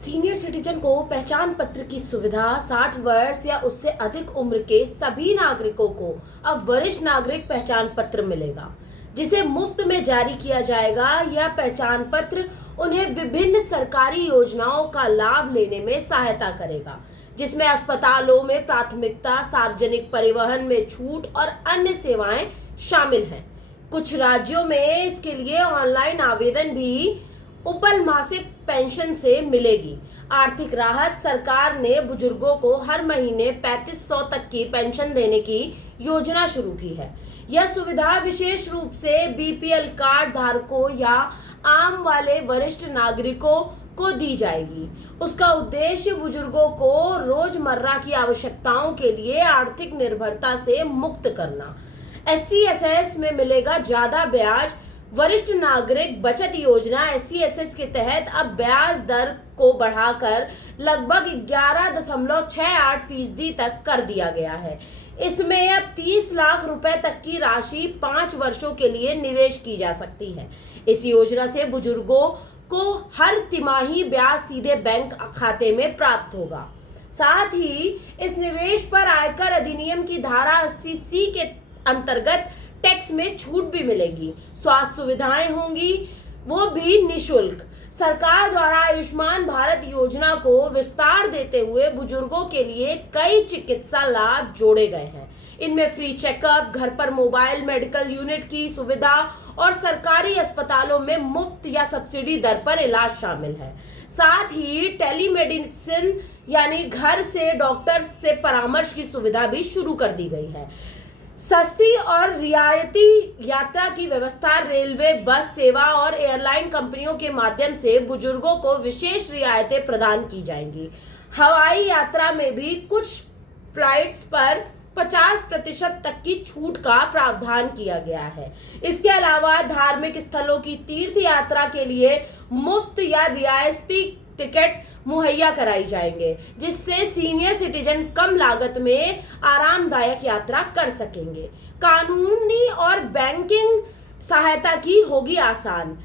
Senior citizen को पहचान पत्र की सुविधा 60 वर्ष या उससे अधिक उम्र के सभी नागरिकों को अब वरिष्ठ नागरिक पहचान पत्र मिलेगा, जिसे मुफ्त में जारी किया जाएगा। यह पहचान पत्र उन्हें विभिन्न सरकारी योजनाओं का लाभ लेने में सहायता करेगा, जिसमें अस्पतालों में प्राथमिकता, सार्वजनिक परिवहन में छूट और अन्य सेवाएं शामिल हैं। कुछ राज्यों में इसके लिए ऑनलाइन आवेदन भी उपल मासिक पेंशन से मिलेगी। आर्थिक राहत: सरकार ने बुजुर्गों को हर महीने 3500 तक की पेंशन देने की योजना शुरू की है। यह सुविधा विशेष रूप से बीपीएल कार्ड धारकों या आम वाले वरिष्ठ नागरिकों को दी जाएगी। उसका उद्देश्य बुजुर्गों को रोजमर्रा की आवश्यकताओं के लिए आर्थिक निर्भरता से मुक्त करना। SCSS में मिलेगा ज्यादा ब्याज। वरिष्ठ नागरिक बचत योजना SCSS के तहत अब ब्याज दर को बढ़ाकर लगभग 11.68% तक कर दिया गया है। इसमें अब 30 लाख रुपए तक की राशि 5 वर्षों के लिए निवेश की जा सकती है। इस योजना से बुजुर्गों को हर तिमाही ब्याज सीधे बैंक खाते में प्राप्त होगा। साथ ही इस निवेश पर आयकर अधिनियम की धारा 80C के अंतर्गत टैक्स में छूट भी मिलेगी। स्वास्थ्य सुविधाएं होंगी, वो भी निशुल्क। सरकार द्वारा आयुष्मान भारत योजना को विस्तार देते हुए बुजुर्गों के लिए कई चिकित्सा लाभ जोड़े गए हैं। इनमें फ्री चेकअप, घर पर मोबाइल मेडिकल यूनिट की सुविधा और सरकारी अस्पतालों में मुफ्त या सब्सिडी दर पर इलाज शामिल है। साथ ही टेलीमेडिसिन यानी घर से डॉक्टर से परामर्श की सुविधा भी शुरू कर दी गई है। सस्ती और रियायती यात्रा की व्यवस्था: रेलवे, बस सेवा और एयरलाइन कंपनियों के माध्यम से बुजुर्गों को विशेष रियायतें प्रदान की जाएंगी। हवाई यात्रा में भी कुछ फ्लाइट्स पर 50% तक की छूट का प्रावधान किया गया है। इसके अलावा धार्मिक स्थलों की तीर्थ यात्रा के लिए मुफ्त या रियायती टिकट मुहैया कराई जाएंगे, जिससे सीनियर सिटीजन कम लागत में आरामदायक यात्रा कर सकेंगे। कानूनी और बैंकिंग सहायता की होगी आसान।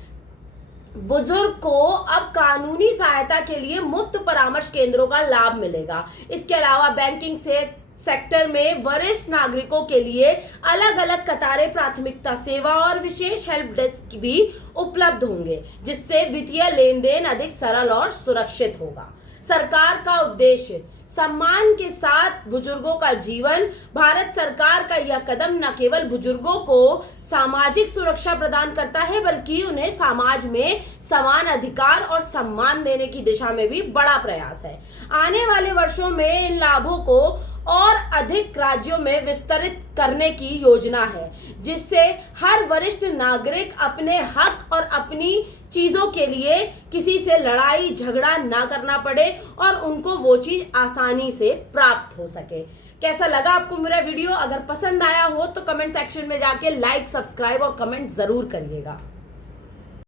बुजुर्ग को अब कानूनी सहायता के लिए मुफ्त परामर्श केंद्रों का लाभ मिलेगा। इसके अलावा बैंकिंग से सेक्टर में वरिष्ठ नागरिकों के लिए अलग अलग कतारें, प्राथमिकता सेवा और विशेष हेल्प डेस्क भी उपलब्ध होंगे, जिससे वित्तीय लेन देन अधिक सरल और सुरक्षित होगा। सरकार का उद्देश्य: सम्मान के साथ बुजुर्गों का जीवन। भारत सरकार का यह कदम न केवल बुजुर्गों को सामाजिक सुरक्षा प्रदान करता है, बल्कि उन्हें समाज में समान अधिकार और सम्मान देने की दिशा में भी बड़ा प्रयास है। आने वाले वर्षों में इन लाभों को और अधिक राज्यों में विस्तृत करने की योजना है, जिससे हर वरिष्ठ नागरिक अपने हक और अपनी चीजों के लिए किसी से लड़ाई झगड़ा ना करना पड़े और उनको वो चीज आसानी से प्राप्त हो सके। कैसा लगा आपको मेरा वीडियो? अगर पसंद आया हो तो कमेंट सेक्शन में जाके लाइक, सब्सक्राइब और कमेंट जरूर करिएगा।